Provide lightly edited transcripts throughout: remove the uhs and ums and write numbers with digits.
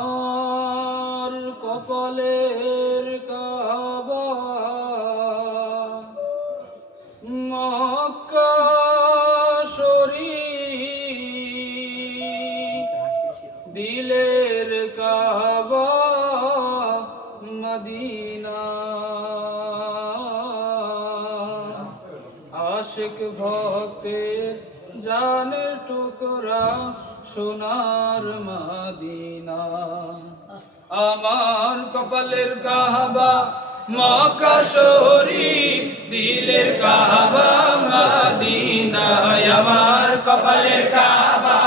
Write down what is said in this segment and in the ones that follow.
আমার কপালের কাবা মক্কা শরীফ, দিলের কাবা মদিনা। আশিক ভক্তের জানের টুকরা সোনার মদিনা। আমার কপালের কাবা মক্কা শরীফ, দিলের কাবা মদিনা। আমার কপালের কাবা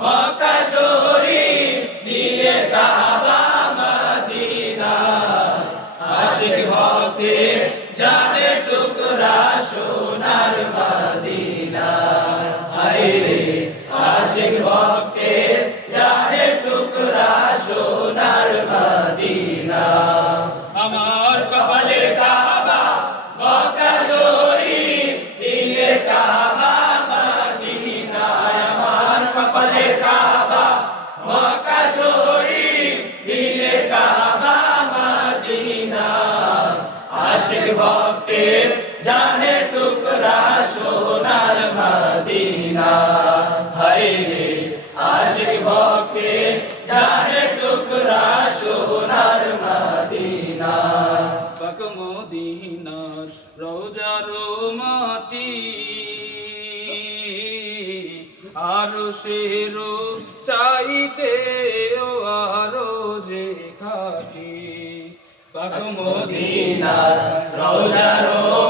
মক্কা শরীফ, দিলের কাবা মদিনা। আশিক ভক্তের জানের টুকরা সোনার মদিনা। হায়রে আশিক ভক্তের জানের টুকরা সোনার মদিনা। আমার কপালের কাবা মক্কা শরীফ, দিলের কাবা মদিনা। আমার কপালের কাবা মক্কা শরীফ, দিলের কাবা মদিনা। আশিক ভক্তের জানের টুকরা সোনার মদিনা। হায়রে আশিক ভক্তের জানের টুকরা সোনার মদিনা। পাক মদিনার রওজার মাটি আরশের চাইতে আরো যে খাটি। পাক মদিনার রওজার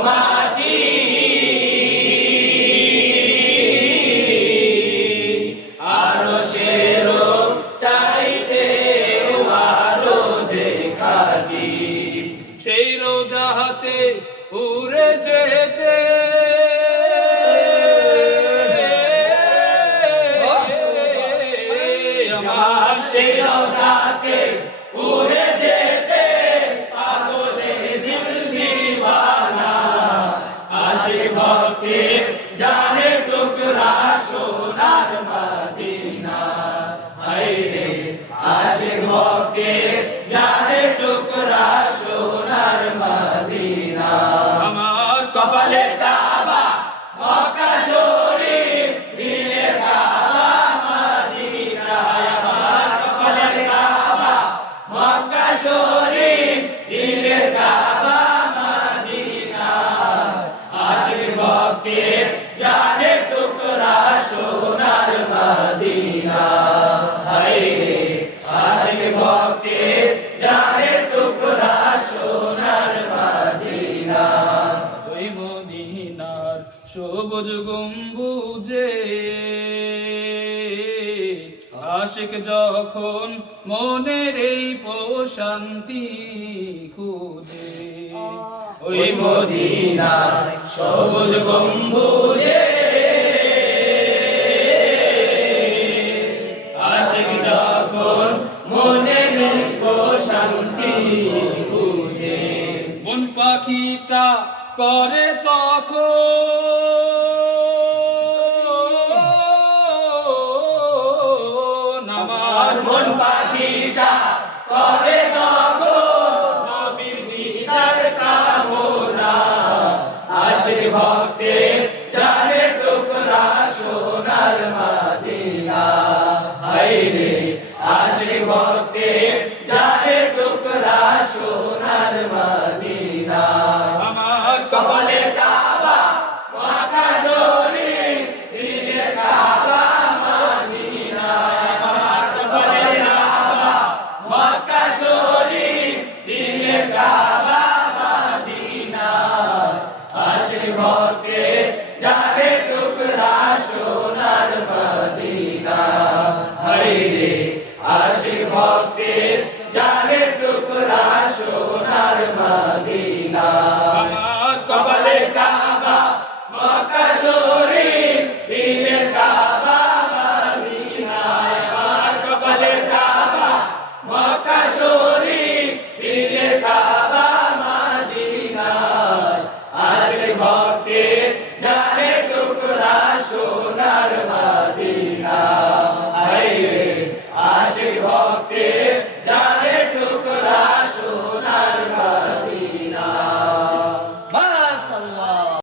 মাটি আরশের চাইতে আরো যে খাটি। সেই রোজাতে উড়ে যেতে আমার সেই রোজাতে উড়ে যেতে পাগলে দিল দিওয়ানা। আশিক ভক্তের জানের টুকরা সোনার মদিনা। হায়রে আশিক ভক্তের জানের টুকরা সোনার মদিনা। আমার কপালের কাবা মক্কা শরীফ, দিলের কাবা মদিনা। আমার কপালের কাবা মক্কা শরীফ, দিলের কাবা মদিনা। আশিক ভক্তের জানের টুকরা সোনার মদিনা। হায়রে আশিক ভক্তের জানের টুকরা সোনার মদিনা। ওই মদিনার সবুজ গম্বুজে আশিক যখন মনের এই প্রশান্তি খুঁজে। ওই মদিনার সবুজ গম্বুজে আশিক যখন মনের এই প্রশান্তি খুঁজে। মন পাখিটা করে তখন, আমার মন পাখিটা করে তখন নবীর দিদার কামনা। আশিক ভক্তের জানের টুকরা সোনার মদিনা। হায়রে আশিক ভক্তের